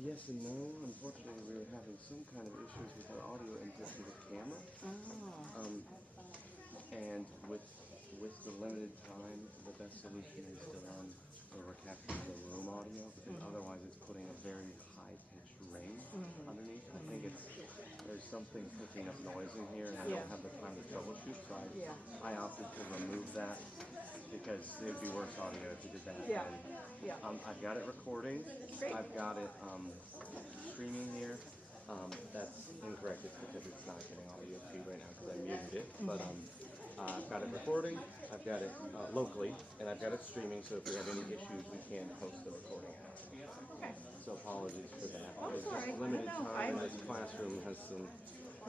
Yes and no. Unfortunately, we were having some kind of issues with our audio input to the camera. Oh. And with the limited time, the best solution is to run where we're capturing the room audio, because otherwise it's putting a very high-pitched ring underneath. I think there's something picking up noise in here, and I don't have the time to troubleshoot, so I opted to remove that because it would be worse audio if we did that. I've got it recording. Great. I've got it streaming here. That's incorrect. It's because it's not getting audio feed right now because I muted it. But I've got it recording. I've got it locally, and I've got it streaming. So if we have any issues, we can post the recording. Okay. So apologies for that. Oh, It's sorry. just limited No, time. This classroom has some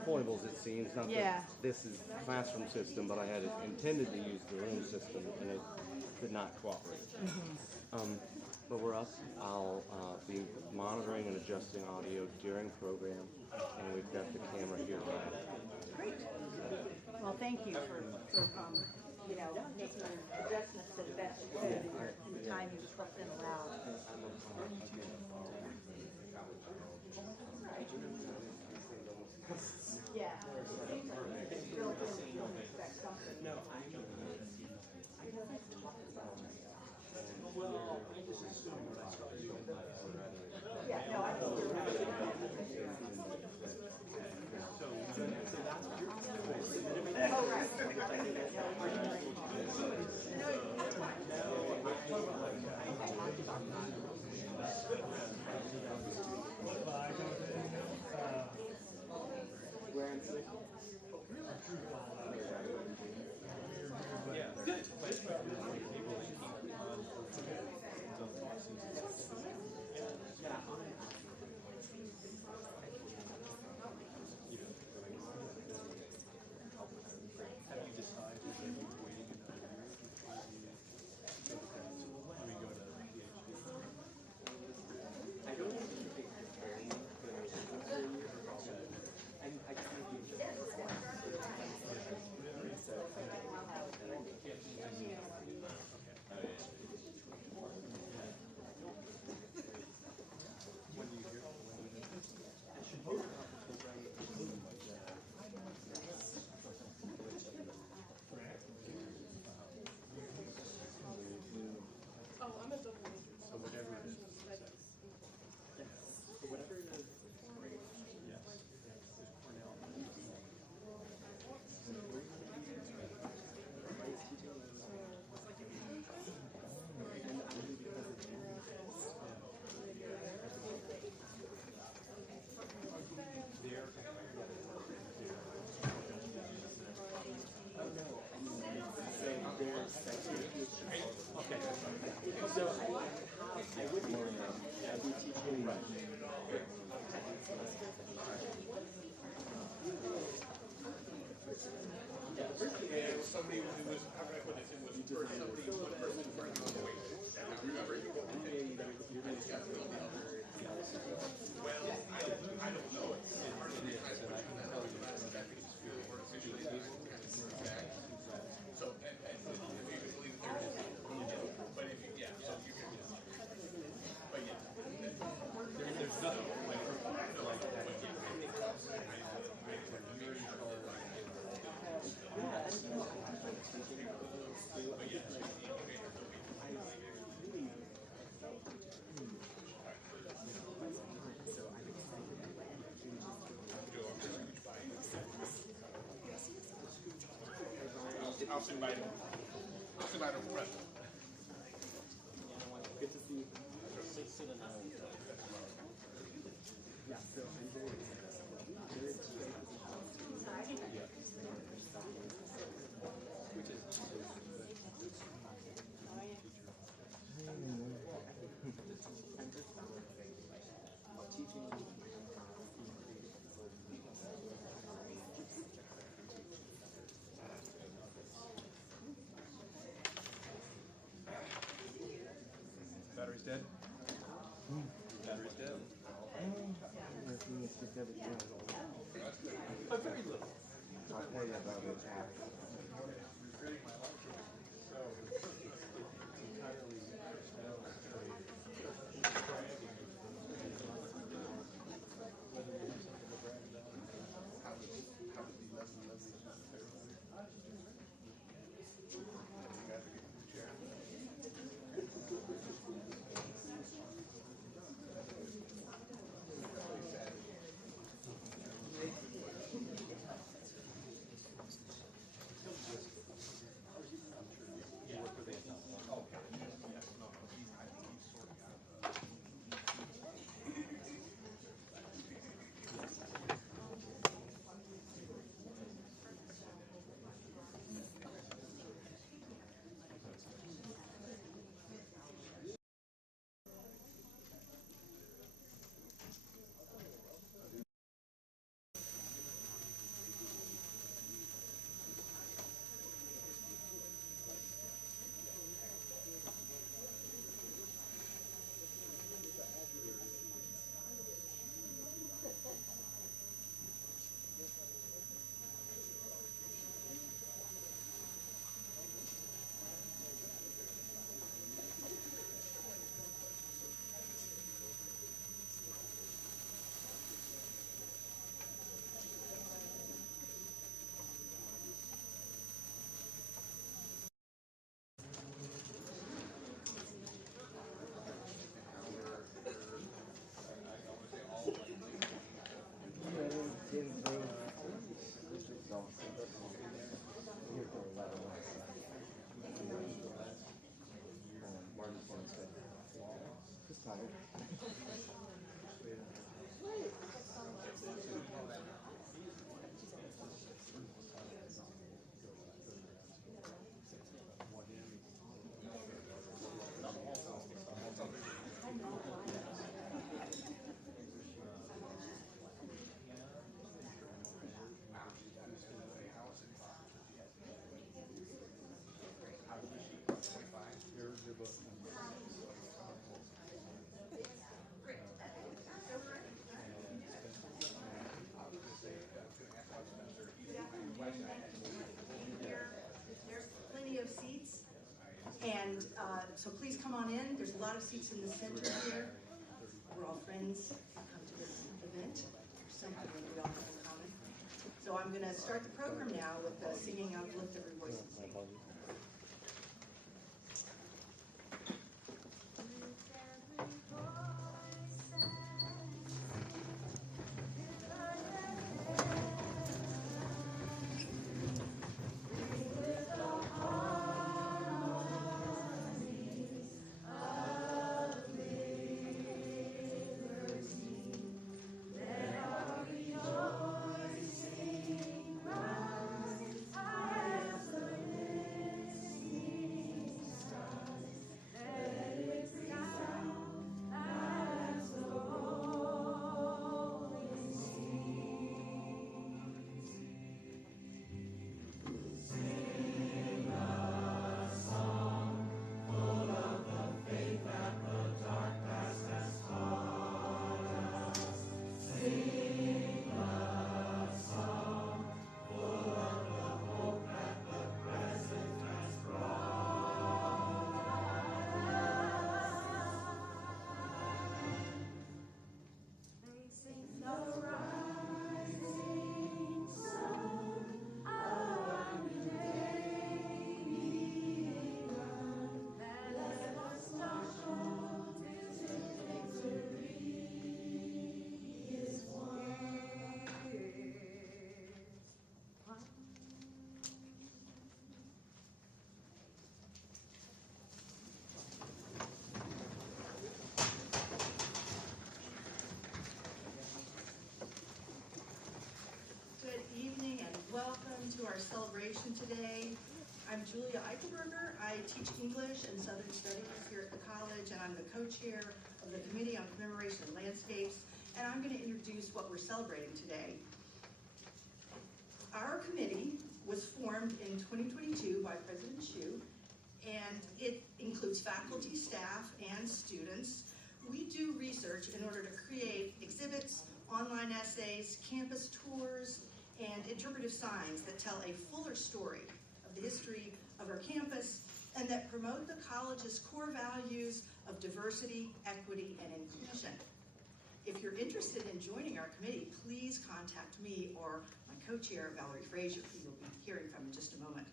foibles, it seems. Not that this is the classroom system, but I had intended to use the room system, and it did not cooperate. But we're up. I'll be monitoring and adjusting audio during program, and we've got the camera here running. Great. Well, thank you for making adjustments to the best you could in the time you slept in allowed. Yeah. Built in, you don't expect something. No, well, I just assumed when I saw you. Yeah, no, I think you're right. Oh, right. I'll sit by the front. Good to see you. Sit and yeah, so I'm very straight. Which is teaching. Battery's dead? Battery's dead. But very little. I'll tell you about it after. tired. There's plenty of seats, and so please come on in. There's a lot of seats in the center here. We're all friends who come to this event. There's something that we all have in common. So I'm going to start the program now with the singing of Lift Every Voice and Sing. Welcome to our celebration today. I'm Julia Eichelberger. I teach English and Southern Studies here at the college, and I'm the co-chair of the Committee on Commemoration and Landscapes, and I'm going to introduce what we're celebrating today. Our committee was formed in 2022 by President Xu, and it includes faculty, staff, and students. We do research in order to create exhibits, online essays, campus tours, and interpretive signs that tell a fuller story of the history of our campus and that promote the college's core values of diversity, equity, and inclusion. If you're interested in joining our committee, please contact me or my co-chair, Valerie Frazier, who you'll be hearing from in just a moment.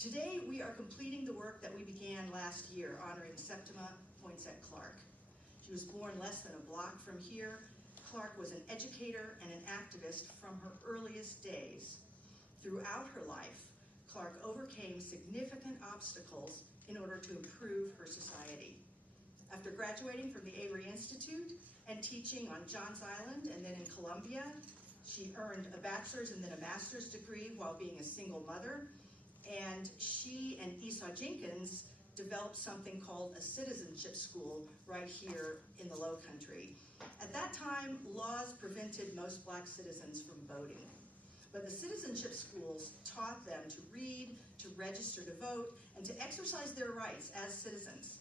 Today, we are completing the work that we began last year honoring Septima Poinsette Clark. She was born less than a block from here. Clark was an educator and an activist from her earliest days. Throughout her life, Clark overcame significant obstacles in order to improve her society. After graduating from the Avery Institute and teaching on Johns Island and then in Columbia, she earned a bachelor's and then a master's degree while being a single mother. And she and Esau Jenkins developed something called a citizenship school right here in the Low Country. At that time, laws prevented most black citizens from voting. But the citizenship schools taught them to read, to register to vote, and to exercise their rights as citizens.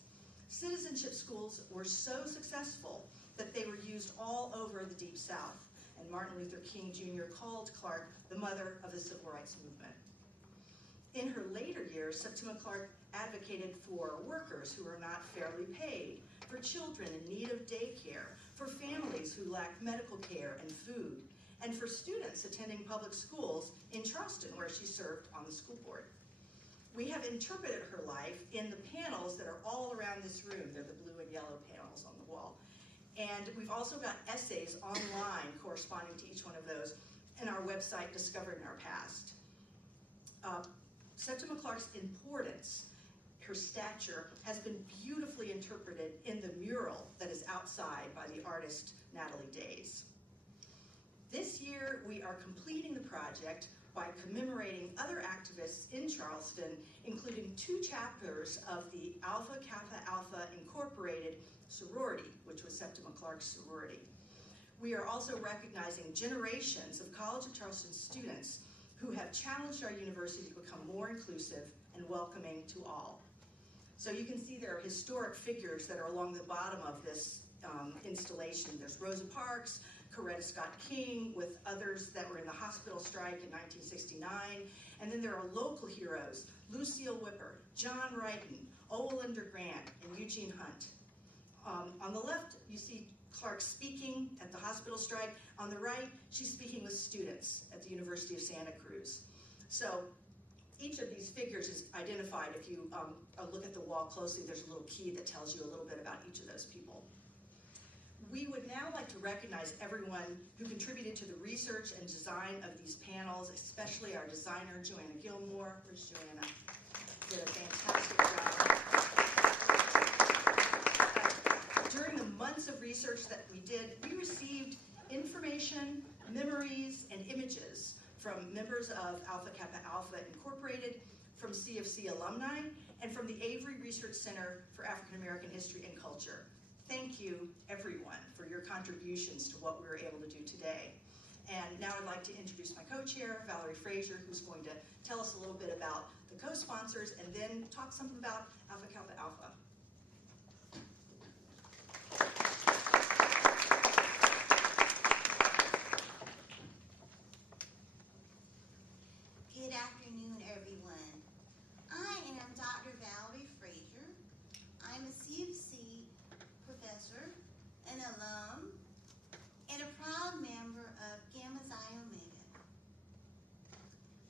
Citizenship schools were so successful that they were used all over the Deep South, and Martin Luther King Jr. called Clark the mother of the civil rights movement. In her later years, Septima Clark advocated for workers who are not fairly paid, for children in need of daycare, for families who lacked medical care and food, and for students attending public schools in Charleston, where she served on the school board. We have interpreted her life in the panels that are all around this room. They're the blue and yellow panels on the wall. And we've also got essays online corresponding to each one of those in our website, Discovering Our Past. Septima Clark's importance, her stature has been beautifully interpreted in the mural that is outside by the artist Natalie Days. This year, we are completing the project by commemorating other activists in Charleston, including 2 chapters of the Alpha Kappa Alpha Incorporated sorority, which was Septima Clark's sorority. We are also recognizing generations of College of Charleston students who have challenged our university to become more inclusive and welcoming to all. So you can see there are historic figures that are along the bottom of this installation. There's Rosa Parks, Coretta Scott King, with others that were in the hospital strike in 1969. And then there are local heroes, Lucille Whipper, John Wrighton, Olander Grant, and Eugene Hunt. On the left, you see Clark speaking at the hospital strike. On the right, she's speaking with students at the University of Santa Cruz. So each of these figures is identified. If you look at the wall closely, there's a little key that tells you a little bit about each of those people. We would now like to recognize everyone who contributed to the research and design of these panels, especially our designer, Joanna Gilmore. Where's Joanna? Did a fantastic job. During the months of research that we did, we received information, memories, and images from members of Alpha Kappa Alpha Incorporated, from CFC alumni, and from the Avery Research Center for African American History and Culture. Thank you, everyone, for your contributions to what we were able to do today. And now I'd like to introduce my co-chair, Valerie Frazier, who's going to tell us a little bit about the co-sponsors and then talk something about Alpha Kappa Alpha. Good afternoon, everyone. I am Dr. Valerie Frazier. I'm a CFC professor, an alum, and a proud member of Gamma Xi Omega.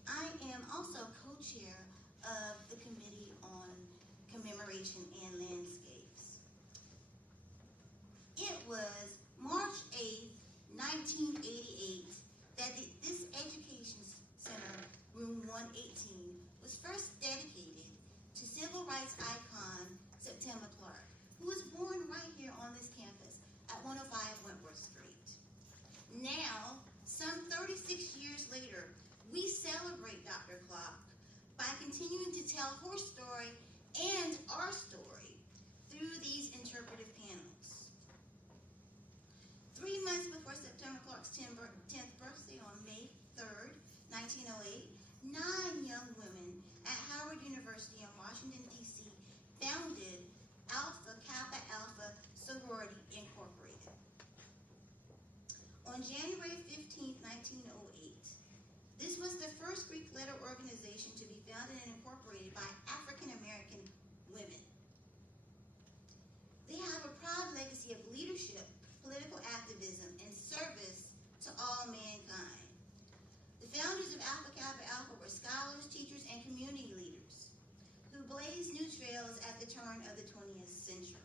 I am also co-chair of the Committee on Commemoration and Landscapes. It was March 8th, 1988, that this education center, room 118, was first dedicated to civil rights icon Septima Clark, who was born right here on this campus at 105 Wentworth Street. Now, some 36 years later, we celebrate Dr. Clark by continuing to tell her story and our story through these interpretive panels. 3 months before Septima Clark's 10th birthday on May 3rd, 1908, 9 young women at Howard University in Washington, D.C. founded Alpha Kappa Alpha Sorority Incorporated. On January 15, 1908, this was the first Greek letter organization to be founded and incorporated by African American women. They have a proud legacy of leadership, political activism, and service to all mankind. The founders of Alpha Kappa Alpha were scholars, teachers, and community leaders who blazed new trails at the turn of the 20th century.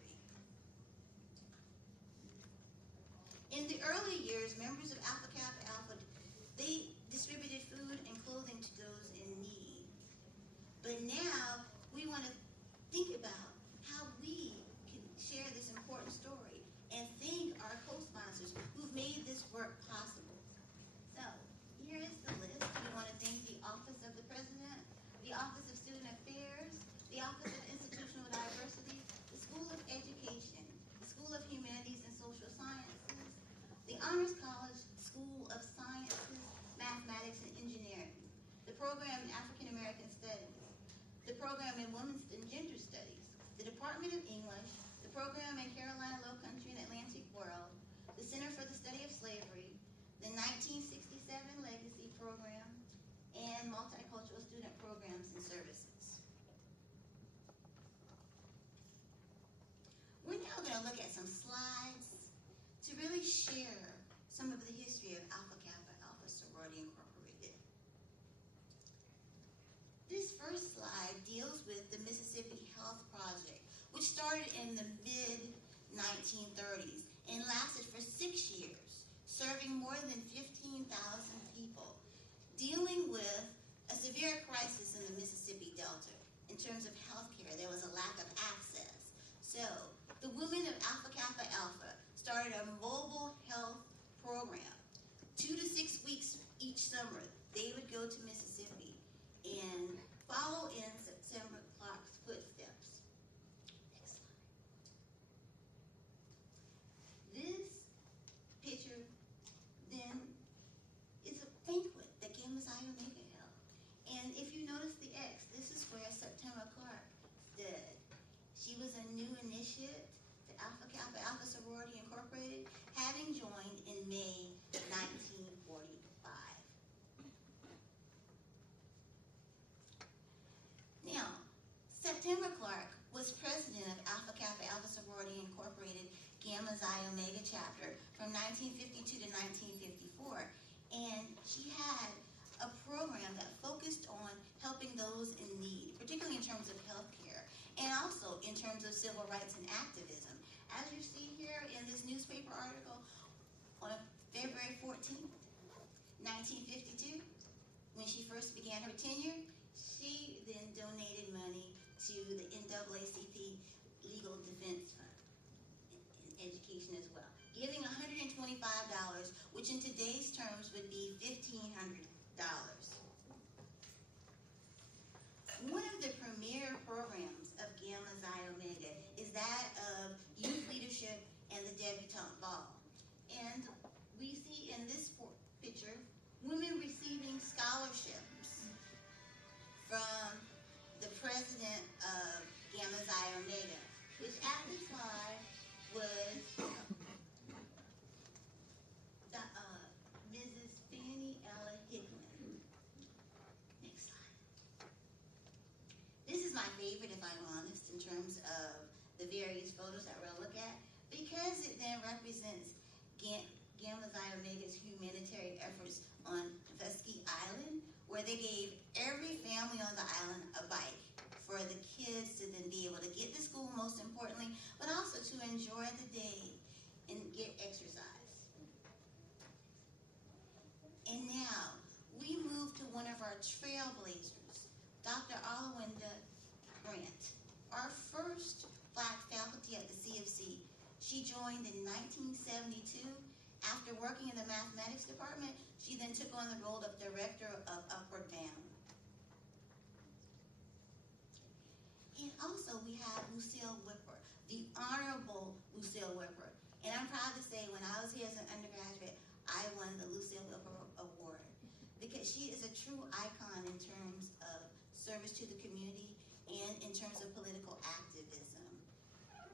In the early years, members of Alpha Kappa Alpha, they distributed food and clothing to those in need. But now, we want to think about how we can share this important story and thank our co-sponsors who've made this work possible. So, here is the list. We want to thank the Office of the President, the Office of Student Affairs, the Office of Institutional Diversity, the School of Education, the School of Humanities and Social Sciences, the Honors College School of Sciences, Mathematics, and Engineering, the program in African American Studies, the program in Women's and Gender Studies, the Department of English, the program in Carolina Low Country and Atlantic World, the Center for the Study of Slavery, the 1967 Legacy Program, and multicultural student programs and services. We're now going to look at some slides to really share some of the history of Alpha Kappa Alpha Sorority Incorporated. This first slide deals with the Mississippi Health Project, which started in the mid-1930s and lasted for 6 years, serving more than 15,000 people, dealing with a severe crisis in the Mississippi Delta. In terms of health care, there was a So, the women of Alpha Kappa Alpha started a mobile health program. 2 to 6 weeks each summer, they would go to Mississippi and follow in Septima Clark's footsteps. Next slide. This picture then is a banquet that Gamma Psi Omega held. And if you notice the X, this is where Septima Clark stood. She was a new initiate to Alpha Kappa Alpha Sorority Incorporated, having joined in May 1945. Now, Septima Clark was president of Alpha Kappa Alpha Sorority Incorporated Gamma Xi Omega chapter from 1952 to 1954, and she had a program that focused on helping those in need, particularly in terms of health care, and also in terms of civil rights and activism. As you see here in this newspaper article, on February 14th, 1952, when she first began her tenure, she then donated money to the NAACP Legal Defense Fund in education as well, giving $125, which in today's terms would be $1,500. One of the premier programs of Gamma Xi Omega is that of youth leadership and the debutante ball. And we see in this picture women receiving scholarships from the president of Gamma Xi Omega, which at the time was Mrs. Fannie Ella Hickman. Next slide. This is my favorite, if I'm honest, in terms of the various photos that we'll look at, because it then represents Gamma Xi Omega's humanitarian efforts on Fusky Island, where they gave every family on the island a bike for the kids to then be able to get to school, most importantly, but also to enjoy the day and get exercise. And now, we move to one of our trailblazers, Dr. Alawinda Grant, our first Black faculty at the CFC. She joined in 1972. After working in the mathematics department, she then took on the role of director of Upward Bound. And also we have Lucille Whipper, the Honorable Lucille Whipper. And I'm proud to say when I was here as an undergraduate, I won the Lucille Whipper Award because she is a true icon in terms of service to the community and in terms of political activism.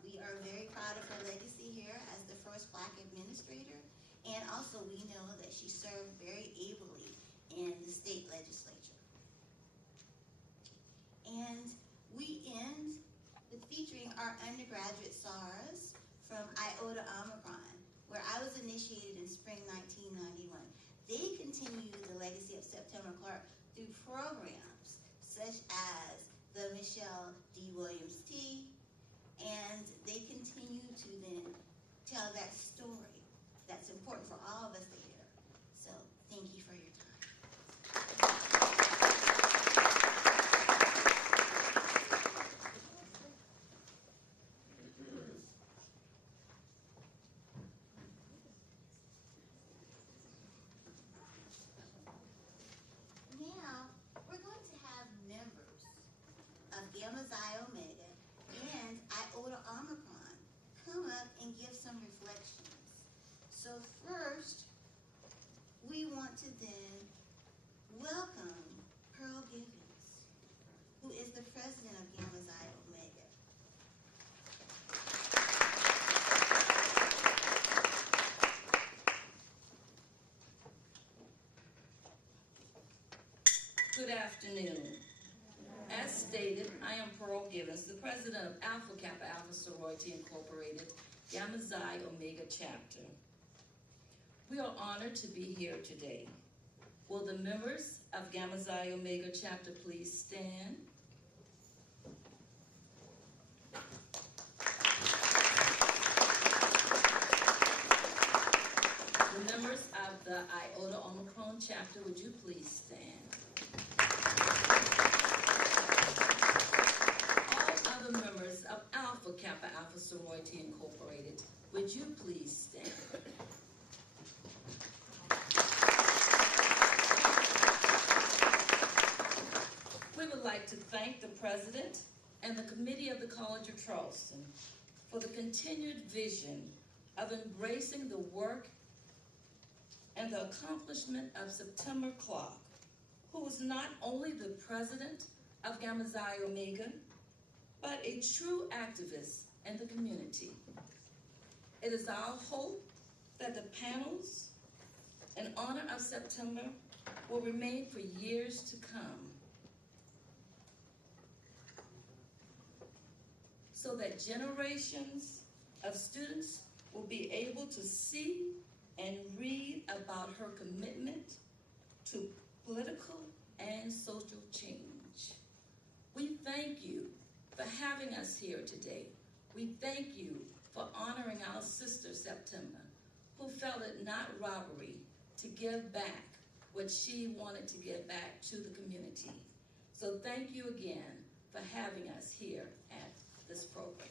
We are very proud of her legacy here as the first Black administrator, and also we know that she served very ably in the state legislature. And we end with featuring our undergraduate SARS from Iota Omicron, where I was initiated in spring 1991. They continue the legacy of Septima Clark through programs such as the Michelle D. Williams Tea, and they continue to then tell that story that's important for all of us to hear. So thank you for your time. Now, we're going to have members of Gamma Xi Omega and Iota Omicron come up and give some reflections. So first, we want to then welcome Pearl Gibbons, who is the president of Gamma Xi Omega. Good afternoon. As stated, I am Pearl Gibbons, the president of Alpha Kappa Alpha Sorority Incorporated, Gamma Xi Omega Chapter. We are honored to be here today. Will the members of Gamma Xi Omega Chapter please stand? The members of the Iota Omicron Chapter, would you please stand? All other members of Alpha Kappa Alpha would like to thank the President and the Committee of the College of Charleston for the continued vision of embracing the work and the accomplishment of Septima Clark, who is not only the president of Gamma Xi Omega, but a true activist in the community. It is our hope that the panels in honor of September will remain for years to come, so that generations of students will be able to see and read about her commitment to political and social change. We thank you for having us here today. We thank you for honoring our sister Septima, who felt it not robbery to give back what she wanted to give back to the community. So thank you again for having us here at this program.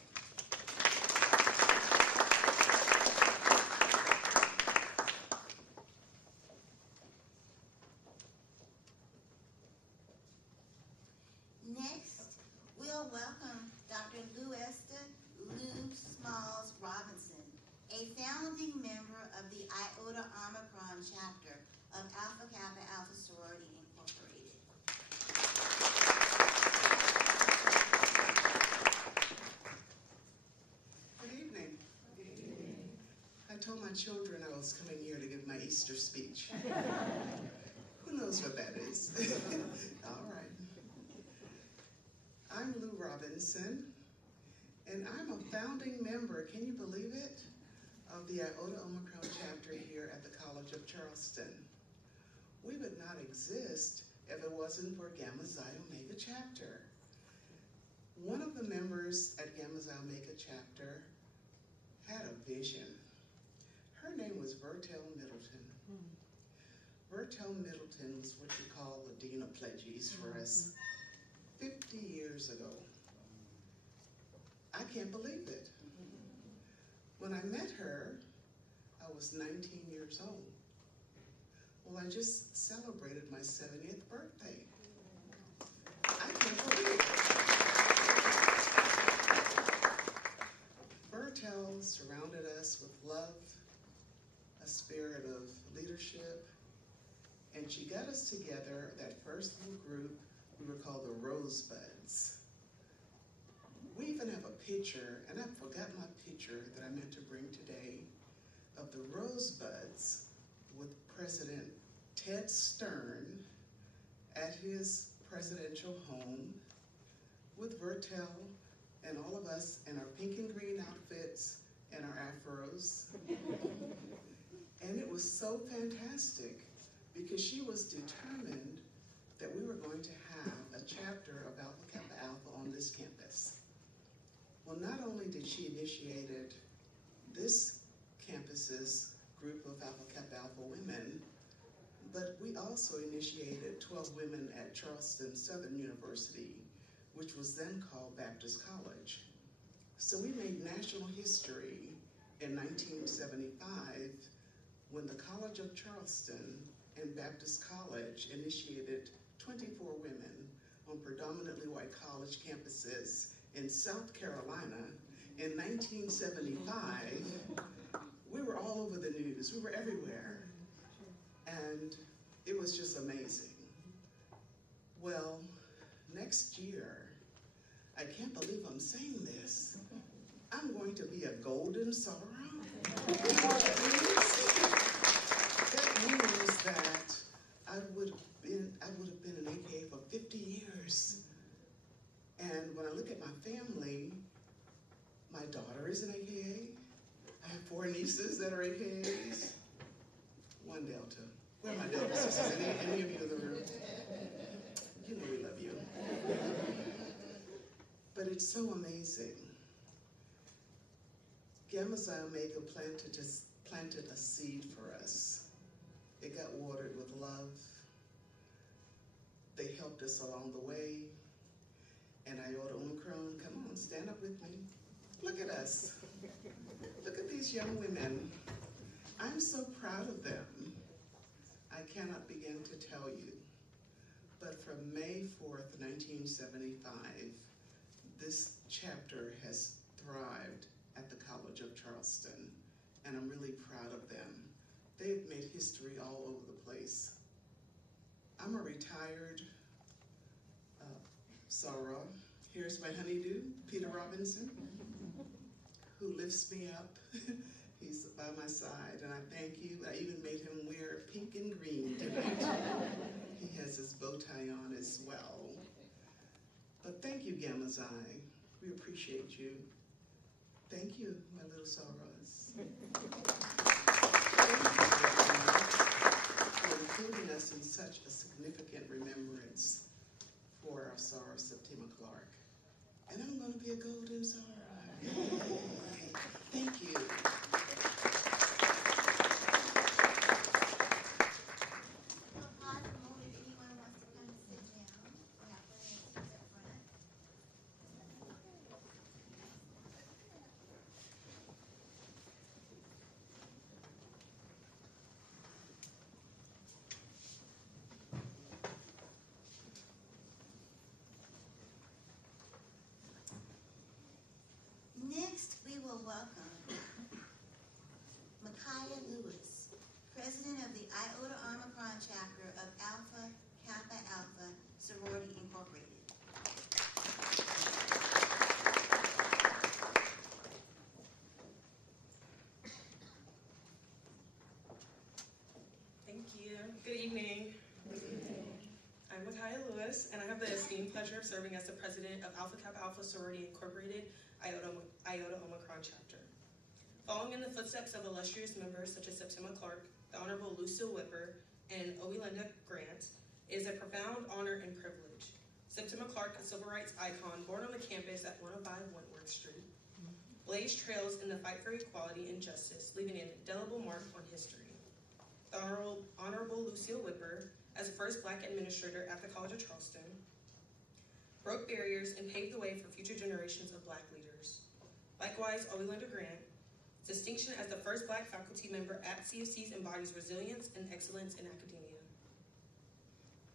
Next, we'll welcome Dr. Lou Smalls Robinson, a founding member of the Iota Omicron chapter of Alpha Kappa Alpha Sorority, Incorporated. Good evening. I told my children I was coming here to give my Easter speech. Who knows what that is? All right. I'm Lou Robinson, and I'm a founding member, can you believe it, of the Iota Omicron chapter here at the College of Charleston. We would not exist if it wasn't for Gamma Xi Omega chapter. One of the members at Gamma Xi Omega chapter had a vision. Her name was Vertel Middleton. Vertel Middleton was what you call the Dean of Pledges for us 50 years ago. I can't believe it. When I met her, I was 19 years old. Well, I just celebrated my 70th birthday. I can't believe it. Vertel surrounded us with love, a spirit of leadership, and she got us together, that first little group. We were called the Rosebuds. We even have a picture, and I forgot my picture that I meant to bring today, of the Rosebuds with President Ted Stern at his presidential home with Vertel and all of us in our pink and green outfits and our afros. And it was so fantastic because she was determined that we were going to have a chapter of Alpha Kappa Alpha on this campus. Well, not only did she initiated this campus's group of Alpha Kappa Alpha women, but we also initiated 12 women at Charleston Southern University, which was then called Baptist College. So we made national history in 1975 when the College of Charleston and Baptist College initiated 24 women on predominantly white college campuses in South Carolina. In 1975, we were all over the news. We were everywhere. And it was just amazing. Well, next year, I can't believe I'm saying this, I'm going to be a golden soror. That means that I would have been an AKA for 50 years. And when I look at my family, my daughter is an AKA. I have 4 nieces that are AKAs. 1 Delta. Where are my Delta sisters? Any of you in the room? You know we love you. But it's so amazing. Gamma Xi Omega planted a seed for us. It got watered with love. They helped us along the way. And Iota Omicron, come on, stand up with me. Look at us. Look at these young women. I'm so proud of them. I cannot begin to tell you But from May 4th, 1975, this chapter has thrived at the College of Charleston, and I'm really proud of them. They've made history all over the place. I'm a retired soror. Here's my honeydew, Peter Robinson, who lifts me up. He's by my side, and I thank you. I even made him wear pink and green tonight. He has his bow tie on as well. But thank you, Gamma Xi. We appreciate you. Thank you, my little sorors. Thank you for including us in such a significant remembrance for our soror, Septima Clark. And I'm going to be a golden soror. Thank you. We'll pause a moment if anyone wants to come and sit down. We have plenty of seats up front. Next, we will welcome Micaiah Lewis, President of the Iota Omicron chapter of Alpha Kappa Alpha Sorority Incorporated. Thank you. Good evening. I'm Micaiah Lewis, and I have the esteemed pleasure of serving as the president of Alpha Kappa Alpha Sorority Incorporated, Iota Omicron chapter. Following in the footsteps of illustrious members such as Septima Clark, the Honorable Lucille Whipper, and Oelenda Grant, is a profound honor and privilege. Septima Clark, a civil rights icon born on the campus at 105 Wentworth Street, blazed trails in the fight for equality and justice, leaving an indelible mark on history. The Honorable Lucille Whipper, as the first Black administrator at the College of Charleston, broke barriers and paved the way for future generations of Black leaders. Likewise, Oelenda Grant, distinction as the first Black faculty member at CFC's embodies resilience and excellence in academia.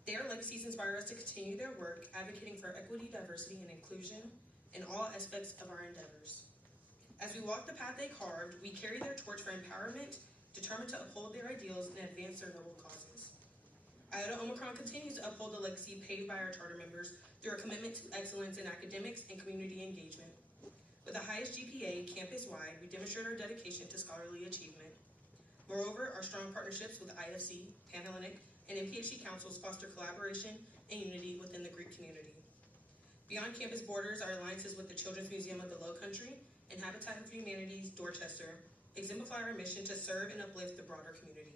Their legacies inspire us to continue their work, advocating for equity, diversity, and inclusion in all aspects of our endeavors. As we walk the path they carved, we carry their torch for empowerment, determined to uphold their ideals and advance their noble causes. Iota Omicron continues to uphold the legacy paved by our charter members through a commitment to excellence in academics and community engagement. With the highest GPA campus-wide, we demonstrate our dedication to scholarly achievement. Moreover, our strong partnerships with IFC, Panhellenic, and MPHC councils foster collaboration and unity within the Greek community. Beyond campus borders, our alliances with the Children's Museum of the Lowcountry and Habitat for Humanity's Dorchester exemplify our mission to serve and uplift the broader community.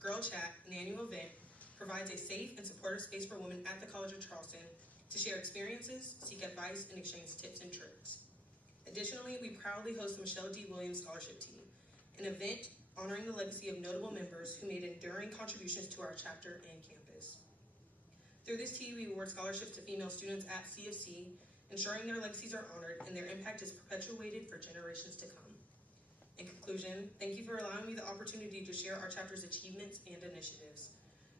Girl Chat, an annual event, provides a safe and supportive space for women at the College of Charleston to share experiences, seek advice, and exchange tips and tricks. Additionally, we proudly host the Michelle D. Williams Scholarship Tea, an event honoring the legacy of notable members who made enduring contributions to our chapter and campus. Through this tea, we award scholarships to female students at CFC, ensuring their legacies are honored and their impact is perpetuated for generations to come. In conclusion, thank you for allowing me the opportunity to share our chapter's achievements and initiatives.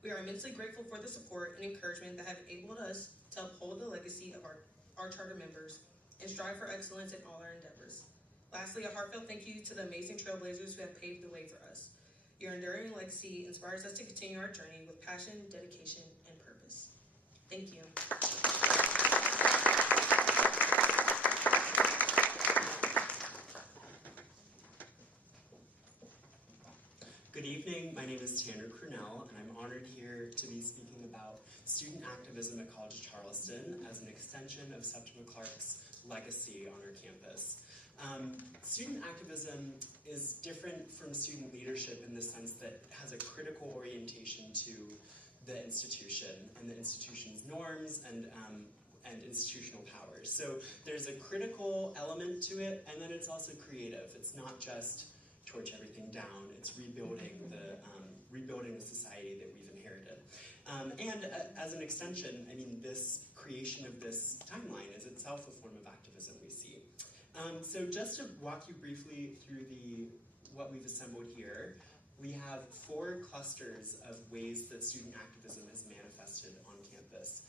We are immensely grateful for the support and encouragement that have enabled us to uphold the legacy of our charter members and strive for excellence in all our endeavors. Lastly, a heartfelt thank you to the amazing trailblazers who have paved the way for us. Your enduring legacy inspires us to continue our journey with passion, dedication, and purpose. Thank you. Good evening, my name is Tanner Cornell, and I'm honored here to be speaking about student activism at College of Charleston as an extension of Septima Clark's legacy on our campus. Student activism is different from student leadership in the sense that it has a critical orientation to the institution and the institution's norms and institutional powers. So there's a critical element to it, and then it's also creative. It's not just torch everything down. It's rebuilding the society that we've inherited. And as an extension, I mean, this creation of this timeline is itself a form of activism we see. So just to walk you briefly through what we've assembled here, we have 4 clusters of ways that student activism is manifested on campus. campus.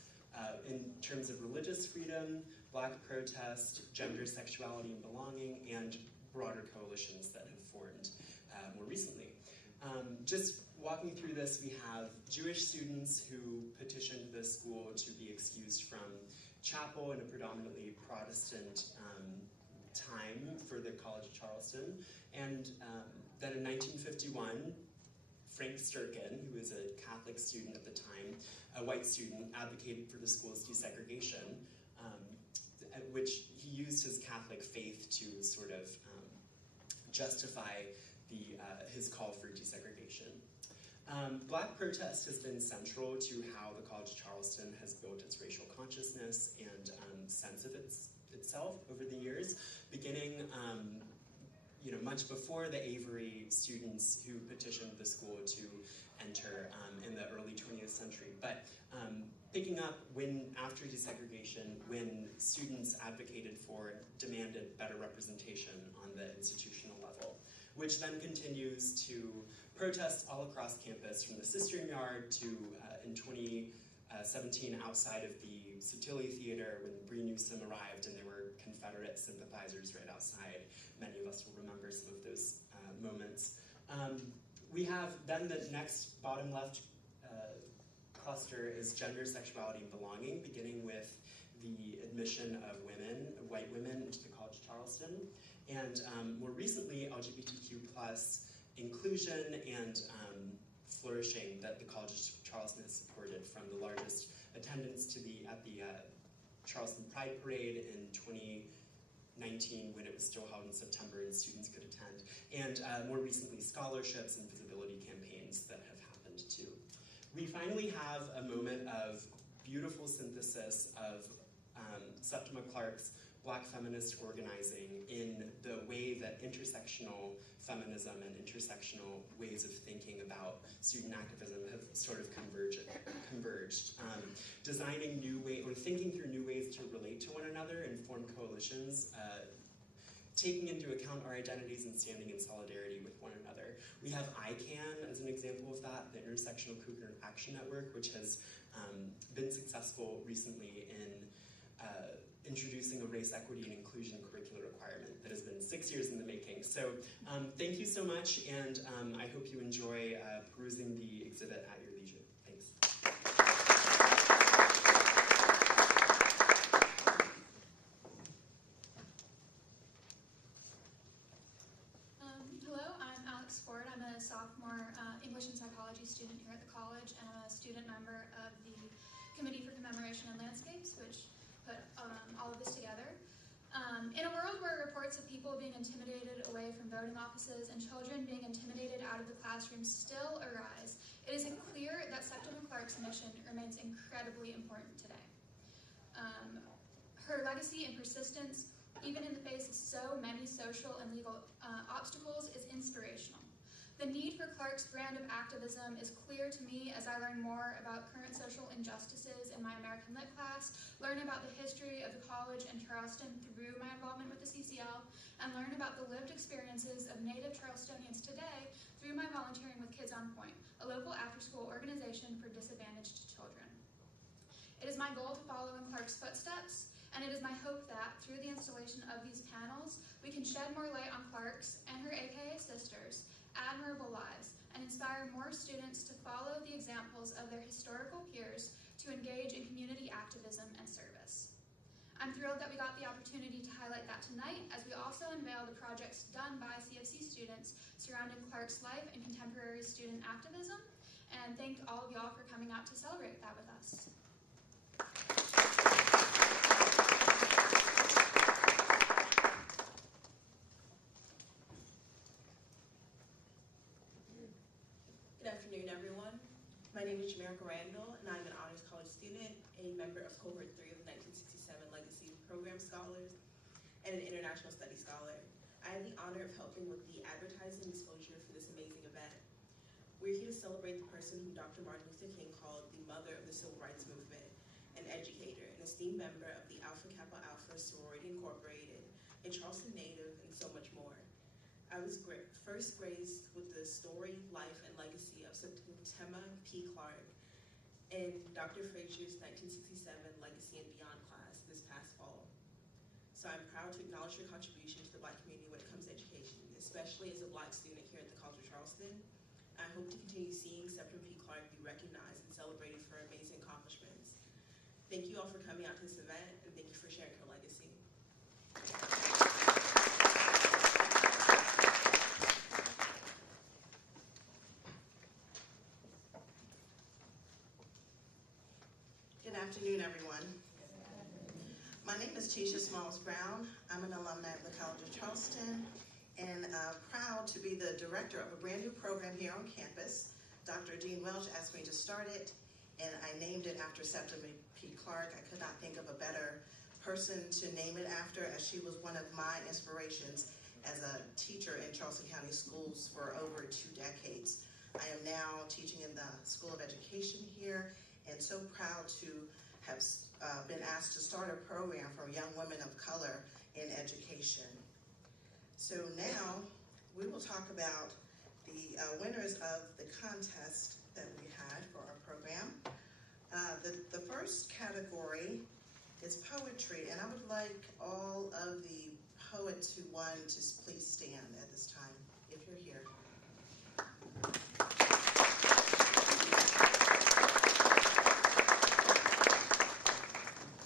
In terms of religious freedom, Black protest, gender, sexuality, and belonging, and broader coalitions that have formed more recently. Just walking through this, we have Jewish students who petitioned the school to be excused from chapel in a predominantly Protestant time for the College of Charleston. And then in 1951, Frank Sturkin, who was a Catholic student at the time, a white student, advocated for the school's desegregation, which he used his Catholic faith to sort of justify his call for desegregation. Black protest has been central to how the College of Charleston has built its racial consciousness and sense of itself over the years, beginning much before the Avery students who petitioned the school to enter in the early 20th century. But picking up after desegregation, when students advocated for, demanded better representation on the institutional level, which then continues to protests all across campus, from the Cistern Yard to, in 2017, outside of the Sotilli Theater when Bree Newsom arrived and there were Confederate sympathizers right outside. Many of us will remember some of those moments. We have then the next bottom left cluster is gender, sexuality, and belonging, beginning with the admission of women, white women, into the College of Charleston, and more recently, LGBTQ+ inclusion and flourishing that the College of Charleston has supported, from the largest attendance at the Charleston Pride Parade in 2019, when it was still held in September and students could attend, and more recently scholarships and visibility campaigns that have happened too. We finally have a moment of beautiful synthesis of Septima Clark's Black feminist organizing in the way that intersectional feminism and intersectional ways of thinking about student activism have sort of converged. Designing new ways, or thinking through new ways to relate to one another and form coalitions, taking into account our identities and standing in solidarity with one another. We have ICANN as an example of that, the Intersectional Cougar Action Network, which has been successful recently in introducing a race equity and inclusion curricular requirement that has been 6 years in the making. So thank you so much, and I hope you enjoy perusing the exhibit at your leisure. Thanks. Hello, I'm Alex Ford. I'm a sophomore English and psychology student here at the college, and I'm a student member of the Committee for Commemoration and Landscapes, which put all of this together. In a world where reports of people being intimidated away from voting offices and children being intimidated out of the classroom still arise, it is clear that Septima Clark's mission remains incredibly important today. Her legacy and persistence, even in the face of so many social and legal obstacles, is inspirational. The need for Clark's brand of activism is clear to me as I learn more about current social injustices in my American Lit class, learn about the history of the college and Charleston through my involvement with the CCL, and learn about the lived experiences of Native Charlestonians today through my volunteering with Kids on Point, a local after-school organization for disadvantaged children. It is my goal to follow in Clark's footsteps, and it is my hope that, through the installation of these panels, we can shed more light on Clark's and her AKA sisters' admirable lives and inspire more students to follow the examples of their historical peers to engage in community activism and service. I'm thrilled that we got the opportunity to highlight that tonight, as we also unveil the projects done by CFC students surrounding Clark's life and contemporary student activism, and thank all of y'all for coming out to celebrate that with us. Good afternoon, everyone. My name is Jamerica Randall, and I'm an Honors College student, a member of Cohort 3 of the 1967 Legacy Program Scholars, and an International Studies Scholar. I have the honor of helping with the advertising exposure for this amazing event. We're here to celebrate the person who Dr. Martin Luther King called the mother of the Civil Rights Movement, an educator, an esteemed member of the Alpha Kappa Alpha Sorority Incorporated, a Charleston native, and so much more. I was first graced with the story, life, and legacy of Septima P. Clark, in Dr. Frazier's 1967 Legacy and Beyond class this past fall. So I'm proud to acknowledge your contribution to the Black community when it comes to education, especially as a Black student here at the College of Charleston. I hope to continue seeing Septima P. Clark be recognized and celebrated for her amazing accomplishments. Thank you all for coming out to this event, and thank you for sharing her legacy. Good afternoon, everyone. My name is Tisha Smalls Brown. I'm an alumni of the College of Charleston and proud to be the director of a brand new program here on campus. Dr. Dean Welch asked me to start it, and I named it after Septima P. Clark. I could not think of a better person to name it after, as she was one of my inspirations as a teacher in Charleston County schools for over 2 decades. I am now teaching in the School of Education here, and so proud to have been asked to start a program for young women of color in education. So now we will talk about the winners of the contest that we had for our program. The first category is poetry, and I would like all of the poets who won to please stand at this time, if you're here.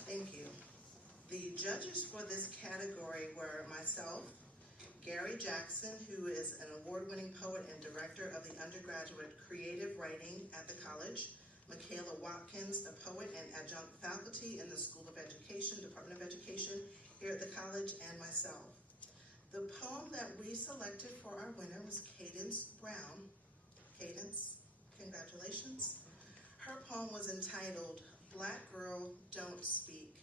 Thank you. The judges for this category were myself, Gary Jackson, who is an award-winning poet and director of the undergraduate creative writing at the college, Michaela Watkins, a poet and adjunct faculty in the School of Education, Department of Education here at the college, and myself. The poem that we selected for our winner was Cadence Brown. Cadence, congratulations. Her poem was entitled, Black Girl Don't Speak.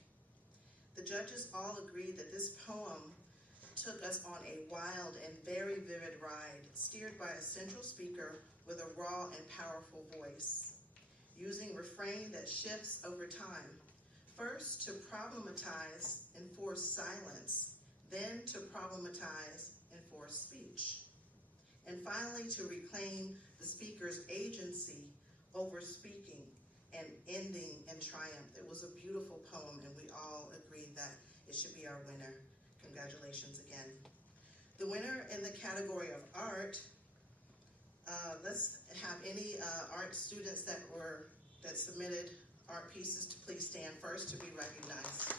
The judges all agreed that this poem took us on a wild and very vivid ride, steered by a central speaker with a raw and powerful voice, using refrain that shifts over time. First, to problematize and force silence, then to problematize and force speech, and finally to reclaim the speaker's agency over speaking and ending in triumph. It was a beautiful poem, and we all agreed that it should be our winner. Congratulations again. The winner in the category of art, let's have any art students that submitted art pieces to please stand first to be recognized.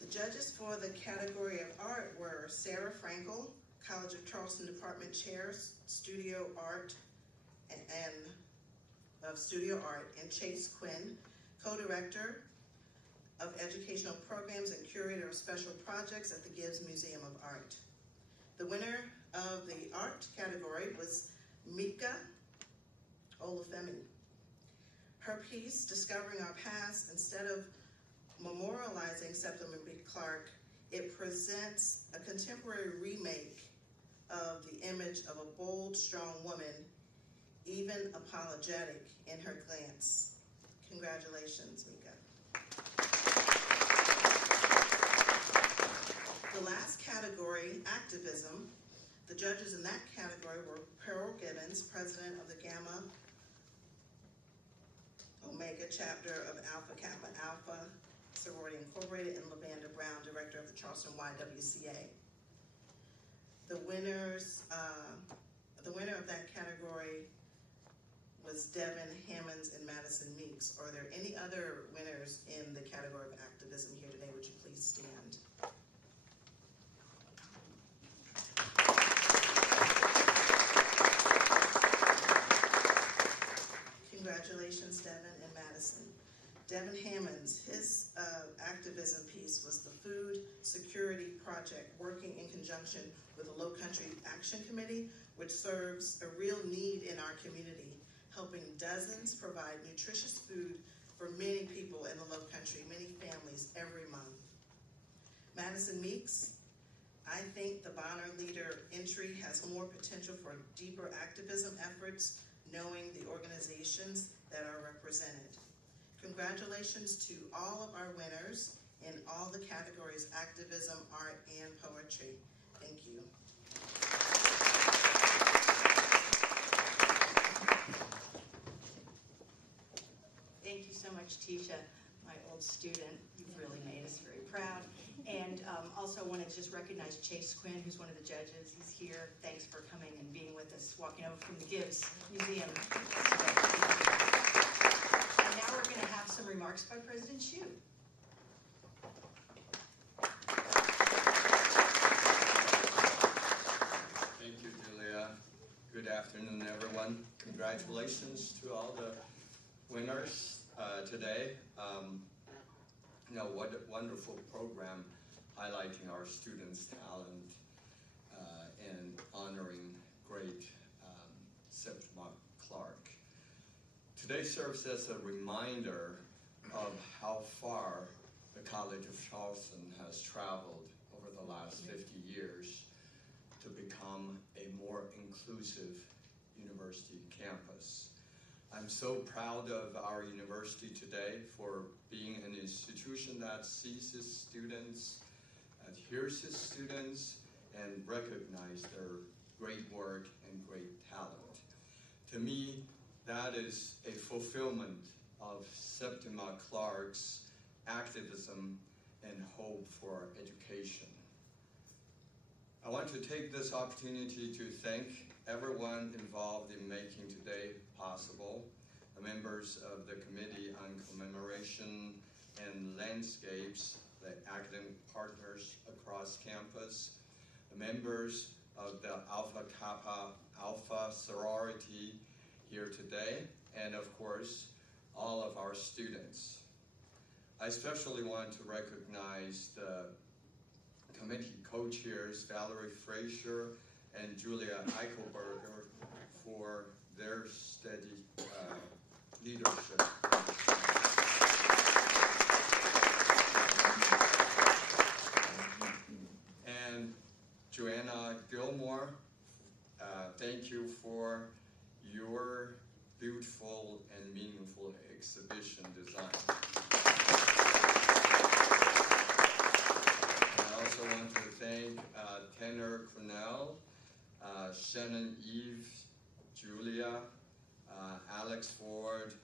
The judges for the category of art were Sarah Frankel, College of Charleston Department Chair, Studio Art of Studio Art, and Chase Quinn, Co-Director of Educational Programs and Curator of Special Projects at the Gibbs Museum of Art. The winner of the art category was Mika Olufemi. Her piece, Discovering Our Past, instead of memorializing Septima P. Clark, it presents a contemporary remake of the image of a bold, strong woman, even apologetic in her glance. Congratulations, Mika. The last category, activism. The judges in that category were Pearl Gibbons, president of the Gamma Omega chapter of Alpha Kappa Alpha Sorority Incorporated, and LaVanda Brown, director of the Charleston YWCA. The winner of that category was Devin Hammonds and Madison Meeks. Are there any other winners in the category of activism here today? Would you please stand? Congratulations, Devin and Madison. Devin Hammonds, his activism piece was the Food Security Project, working in conjunction with the Low Country Action Committee, which serves a real need in our community, helping dozens provide nutritious food for many people in the Low Country, many families every month. Madison Meeks, I think the Bonner Leader entry has more potential for deeper activism efforts, knowing the organizations that are represented. Congratulations to all of our winners in all the categories: activism, art, and poetry. Thank you. Thank you so much, Tisha, my old student. You've really made us very proud. And also want to just recognize Chase Quinn, who's one of the judges. He's here. Thanks for coming and being with us, walking over from the Gibbs Museum. And now we're going to have some remarks by President Hsu. Thank you, Julia. Good afternoon, everyone. Congratulations to all the winners today. What a wonderful program highlighting our students' talent and honoring great Septima Clark. Today serves as a reminder of how far the College of Charleston has traveled over the last 50 years to become a more inclusive university campus. I'm so proud of our university today for being an institution that sees its students, hears its students, and recognizes their great work and great talent. To me, that is a fulfillment of Septima Clark's activism and hope for education. I want to take this opportunity to thank everyone involved in making today possible, the members of the Committee on Commemoration and Landscapes, the academic partners across campus, the members of the Alpha Kappa Alpha Sorority here today, and of course, all of our students. I especially want to recognize the committee co-chairs, Valerie Frazier and Julia Eichelberger, for their steady leadership. And Joanna Gilmore, thank you for your beautiful and meaningful exhibition design. I also want to thank Tanner Cornell, Shannon Eve, Julia, Alex Ford,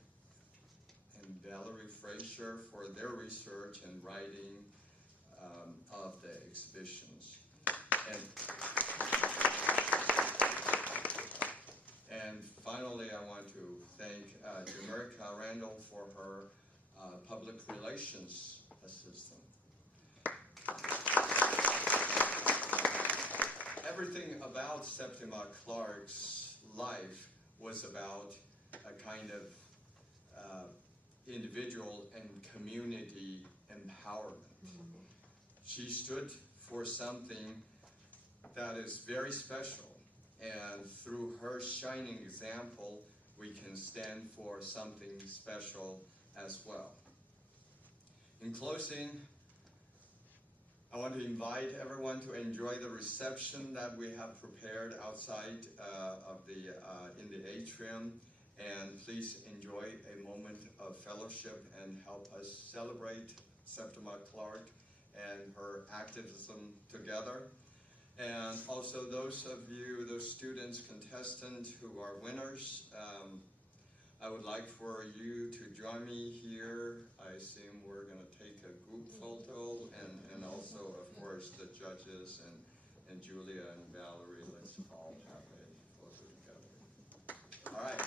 and Valerie Frazier for their research and writing of the exhibitions. And finally, I want to thank Jamaica Randall for her public relations assistant. Everything about Septima Clark's life was about a kind of individual and community empowerment. She stood for something that is very special, and through her shining example, we can stand for something special as well. In closing, I want to invite everyone to enjoy the reception that we have prepared outside in the atrium, and please enjoy a moment of fellowship and help us celebrate Septima Clark and her activism together. And also those of you, those students, contestants who are winners, I would like for you to join me here. I assume we're going to take a group photo, and also, of course, the judges and Julia and Valerie. Let's all have a photo together. All right.